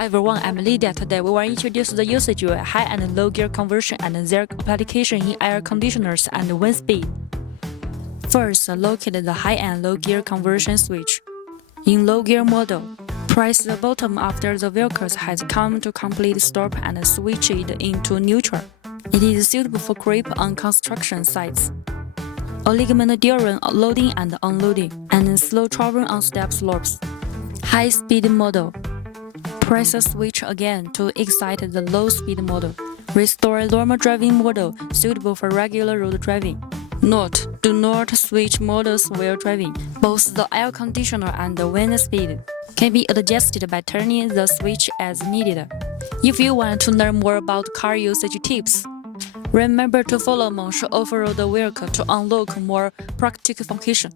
everyone, I'm Lydia. Today we will introduce the usage of high and low gear conversion and their application in air conditioners and wind speed. First, locate the high and low gear conversion switch. In low gear model, press the button after the vehicle has come to complete stop and switch it into neutral. It is suitable for grip on construction sites, alignment during loading and unloading, and slow travel on steep slopes. High-speed model. Press the switch again to excite the low-speed model. Restore normal driving model suitable for regular road driving. Note: do not switch models while driving. Both the air conditioner and the wind speed can be adjusted by turning the switch as needed. If you want to learn more about car usage tips, remember to follow Mengshi off-road vehicle to unlock more practical function.